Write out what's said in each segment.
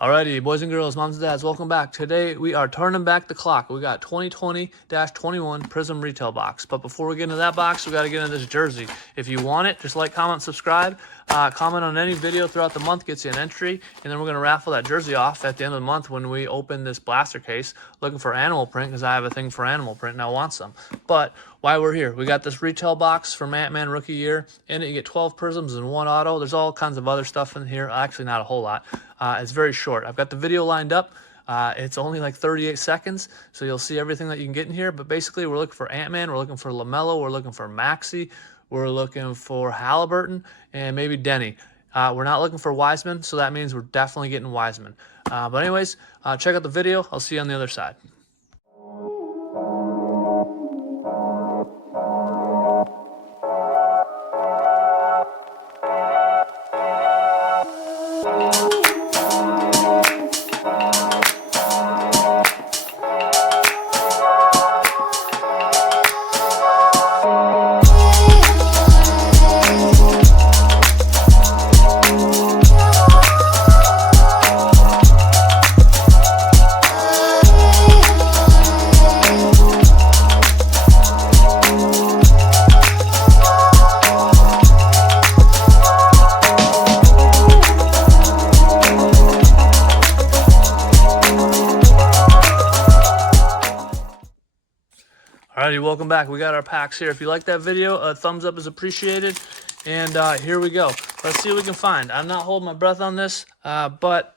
Alrighty, boys and girls, moms and dads, welcome back. Today we are turning back the clock. We got 2020-21 Prizm Retail Box. But before we get into that box, we got to get into this jersey. If you want it, just like, comment, subscribe. Comment on any video throughout the month gets you an entry. And then we're going to raffle that jersey off at the end of the month when we open this blaster case. Looking for animal print because I have a thing for animal print and I want some. But why we're here, we got this retail box from Ant-Man Rookie Year. In it, you get 12 Prizms and 1 auto. There's all kinds of other stuff in here. Actually, not a whole lot. It's very short. I've got the video lined up. It's only like 38 seconds, so you'll see everything that you can get in here. But basically, we're looking for Ant-Man, we're looking for LaMelo, we're looking for Maxey, we're looking for Halliburton, and maybe Denny. We're not looking for Wiseman, so that means we're definitely getting Wiseman. But anyways, check out the video. I'll see you on the other side. Alrighty, welcome back. We got our packs here. If you like that video, a thumbs up is appreciated. And here we go. Let's see what we can find. I'm not holding my breath on this, but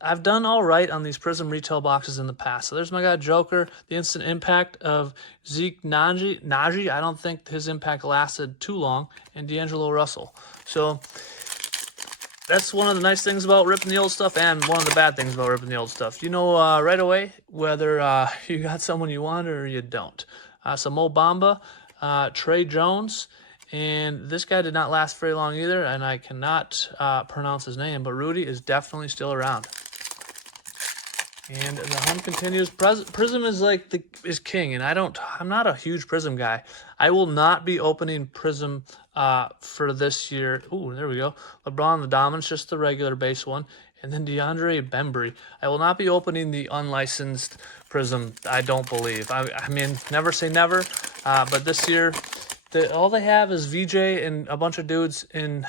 I've done all right on these Prizm retail boxes in the past. So there's my guy Joker, the instant impact of Zeke Naji. I don't think his impact lasted too long, and D'Angelo Russell. So that's one of the nice things about ripping the old stuff, and one of the bad things about ripping the old stuff. You know right away whether you got someone you want or you don't. So Mo Bamba, Trey Jones, and this guy did not last very long either, and I cannot pronounce his name, but Rudy is definitely still around. And the hunt continues. Prizm is king, and I'm not a huge Prizm guy. I will not be opening Prizm for this year. Ooh, there we go. LeBron the Dominance, just the regular base one. And then DeAndre Bembry. I will not be opening the unlicensed Prizm, I don't believe. I mean, never say never. But this year, all they have is VJ and a bunch of dudes in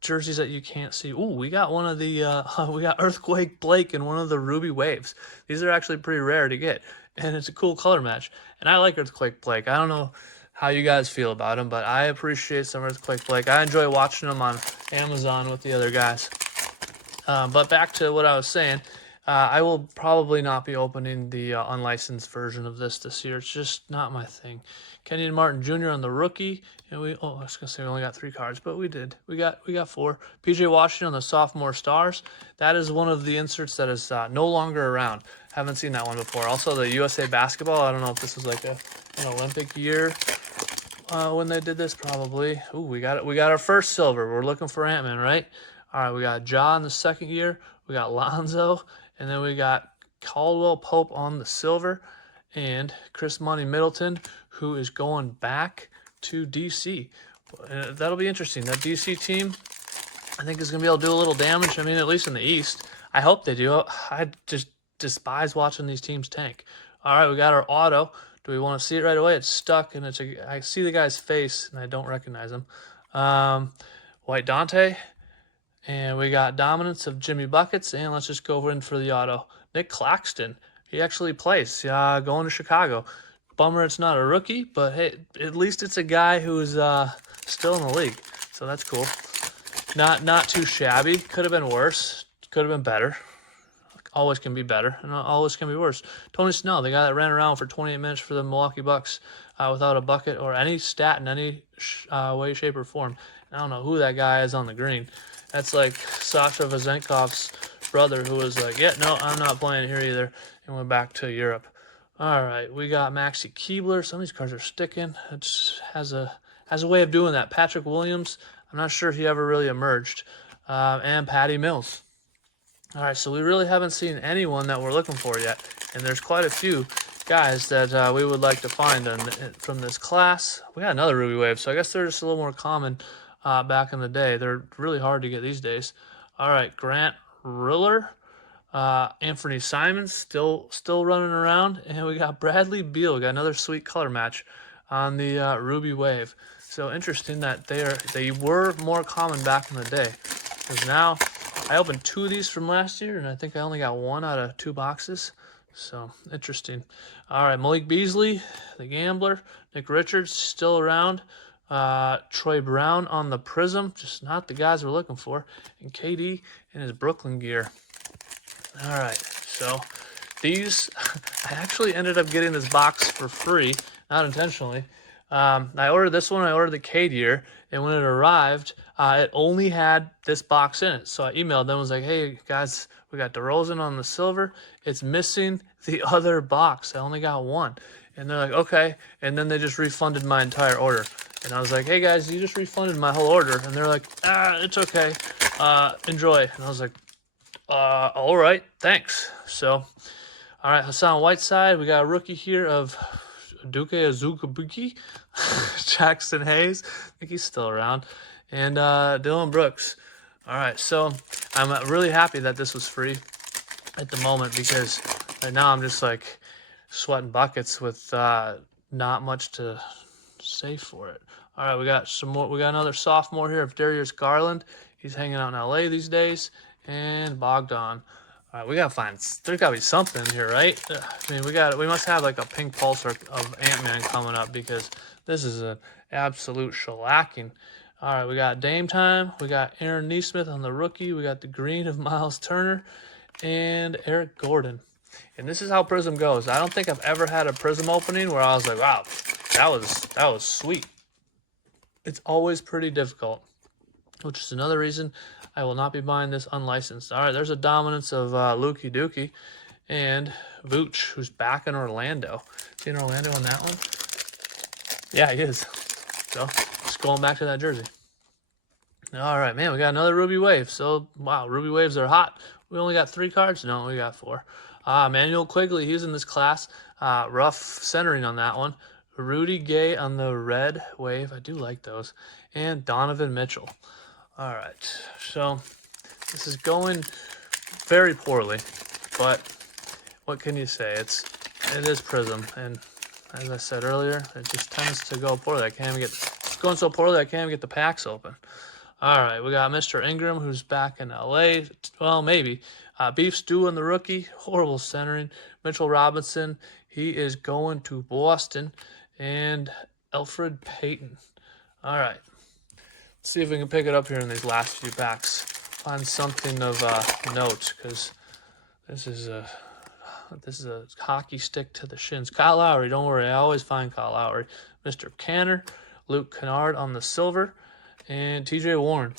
jerseys that you can't see. Ooh, we got one of the, we got Earthquake Blake and one of the Ruby Waves. These are actually pretty rare to get, and it's a cool color match. And I like Earthquake Blake. I don't know how you guys feel about him, but I appreciate some Earthquake Blake. I enjoy watching him on Amazon with the other guys. But back to what I was saying, I will probably not be opening the unlicensed version of this year. It's just not my thing. Kenyon Martin Jr. on the rookie, and I was gonna say we only got 3 cards, but we did. We got 4. PJ Washington on the sophomore stars. That is one of the inserts that is no longer around. Haven't seen that one before. Also the USA Basketball. I don't know if this was like an Olympic year when they did this. Probably. Ooh, we got it. We got our first silver. We're looking for Ant-Man, right? All right, we got Ja in the second year. We got Lonzo, and then we got Caldwell Pope on the silver, and Chris Money Middleton, who is going back to DC. That'll be interesting. That DC team, I think, is going to be able to do a little damage. I mean, at least in the East. I hope they do. I just despise watching these teams tank. All right, we got our auto. Do we want to see it right away? It's stuck, and I see the guy's face, and I don't recognize him. White Dante. And we got dominance of Jimmy Buckets, and let's just go in for the auto. Nick Claxton, he actually plays, going to Chicago. Bummer it's not a rookie, but hey, at least it's a guy who's still in the league, so that's cool. Not too shabby. Could have been worse. Could have been better. Always can be better, and always can be worse. Tony Snell, the guy that ran around for 28 minutes for the Milwaukee Bucks without a bucket or any stat in any way, shape, or form. I don't know who that guy is on the green. That's like Sasha Vezenkov's brother, who was like, yeah, no, I'm not playing here either, and went back to Europe. All right, we got Maxi Keebler. Some of these cards are sticking. It just has a way of doing that. Patrick Williams, I'm not sure if he ever really emerged. And Patty Mills. All right, so we really haven't seen anyone that we're looking for yet, and there's quite a few guys that we would like to find from this class. We got another Ruby Wave, so I guess they're just a little more common back in the day. They're really hard to get these days. All right, Grant Riller. Anthony Simons still running around, and we got Bradley Beal. We got another sweet color match on the Ruby Wave. So interesting that they were more common back in the day, because now I opened 2 of these from last year, and I think I only got 1 out of 2 boxes. So interesting. All right, Malik Beasley, the Gambler. Nick Richards still around. Troy Brown on the Prizm, just not the guys we're looking for. And KD in his Brooklyn gear. All right, so these, I actually ended up getting this box for free, not intentionally. I ordered this one, I ordered the Cade year, and when it arrived, it only had this box in it. So I emailed them, was like, hey guys, we got DeRozan on the silver, it's missing the other box, I only got 1. And they're like, okay, and then they just refunded my entire order. And I was like, hey guys, you just refunded my whole order. And they're like, it's okay, enjoy. And I was like, all right, thanks. So, all right, Hassan Whiteside, we got a rookie here of Duke Azukabuki, Jackson Hayes, I think he's still around, and Dylan Brooks. All right, so I'm really happy that this was free at the moment, because right now I'm just like sweating buckets with not much to say for it. All right, we got some more. We got another sophomore here of Darius Garland. He's hanging out in LA these days. And Bogdan. All right, we gotta find. There's gotta be something here, right? I mean, we must have like a Pink Pulsar of Ant-Man coming up, because this is an absolute shellacking. All right, we got Dame Time. We got Aaron Nesmith on the rookie. We got the green of Miles Turner and Eric Gordon. And this is how Prizm goes. I don't think I've ever had a Prizm opening where I was like, wow, that was sweet. It's always pretty difficult, which is another reason I will not be buying this unlicensed. All right, there's a dominance of Lukey Dookie and Vooch, who's back in Orlando. Is he in Orlando on that one? Yeah, he is. So, just going back to that jersey. All right, man, we got another Ruby Wave. So, wow, Ruby Waves are hot. We only got 3 cards? No, we got 4. Manuel Quigley, he's in this class. Rough centering on that one. Rudy Gay on the red wave. I do like those. And Donovan Mitchell. All right, so this is going very poorly, but what can you say? It is Prizm, and as I said earlier, it just tends to go poorly. It's going so poorly I can't even get the packs open. All right, we got Mr. Ingram, who's back in LA. Well, maybe. Beef Stew in the rookie, horrible centering. Mitchell Robinson, he is going to Boston, and Elfrid Payton. All right. Let's see if we can pick it up here in these last few packs. Find something of note, because this is a hockey stick to the shins. Kyle Lowry, don't worry, I always find Kyle Lowry. Mr. Canner, Luke Kennard on the silver, and TJ Warren.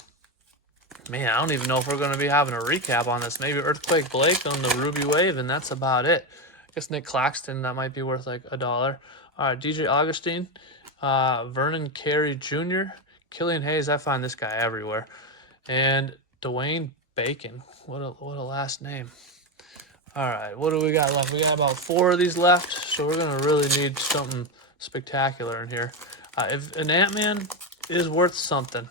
Man, I don't even know if we're going to be having a recap on this. Maybe Earthquake Blake on the Ruby Wave, and that's about it. I guess Nick Claxton, that might be worth like $1. All right, DJ Augustine, Vernon Carey Jr., Killian Hayes, I find this guy everywhere. And Dwayne Bacon. What a last name. All right, what do we got left? We got about 4 of these left, so we're going to really need something spectacular in here. If an Ant-Man is worth something,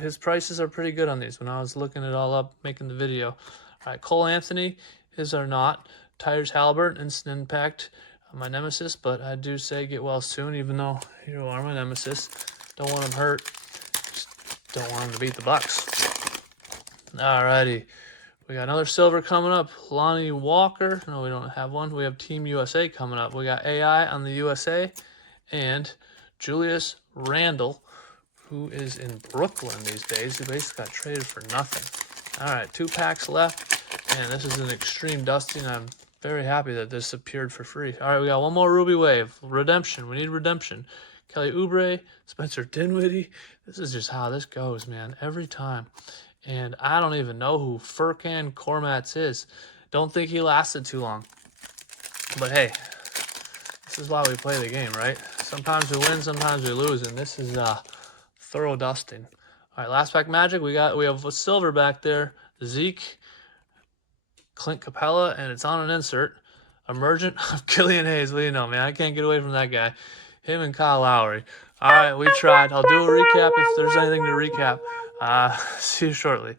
his prices are pretty good on these when I was looking it all up, making the video. All right, Cole Anthony, his are not. Tyrese Halliburton, Instant Impact, my nemesis, but I do say get well soon, even though you are my nemesis. Don't want him hurt. Just don't want him to beat the Bucks. Alrighty. We got another silver coming up. Lonnie Walker. No, we don't have one. We have Team USA coming up. We got AI on the USA. And Julius Randle, who is in Brooklyn these days. He basically got traded for nothing. All right, 2 packs left. And this is an extreme dusting. I'm very happy that this appeared for free. All right, we got one more Ruby Wave. Redemption. We need redemption. Kelly Oubre, Spencer Dinwiddie. This is just how this goes, man, every time. And I don't even know who Furkan Korkmaz is. Don't think he lasted too long. But hey, this is why we play the game, right? Sometimes we win, sometimes we lose, and this is thorough dusting. All right, last pack Magic. We have a silver back there. Zeke, Clint Capella, and it's on an insert. Emergent of Killian Hayes. What do you know, man? I can't get away from that guy. Him and Kyle Lowry. All right, we tried. I'll do a recap if there's anything to recap. See you shortly.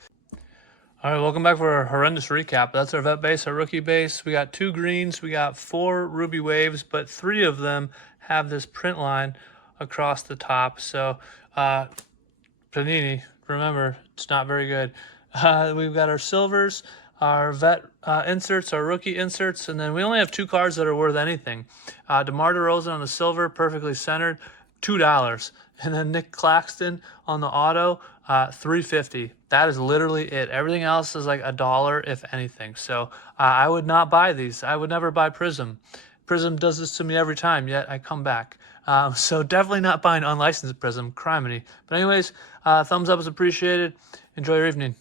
All right, welcome back for a horrendous recap. That's our vet base, our rookie base. We got 2 greens, we got 4 ruby waves, but 3 of them have this print line across the top. So Panini, remember, it's not very good. We've got our silvers, our vet inserts, our rookie inserts, and then we only have 2 cards that are worth anything. DeMar DeRozan on the silver, perfectly centered, $2. And then Nick Claxton on the auto, $3.50. That is literally it. Everything else is like $1, if anything. So I would not buy these. I would never buy Prizm. Prizm does this to me every time, yet I come back. So definitely not buying unlicensed Prizm. Criminy. But anyways, thumbs up is appreciated. Enjoy your evening.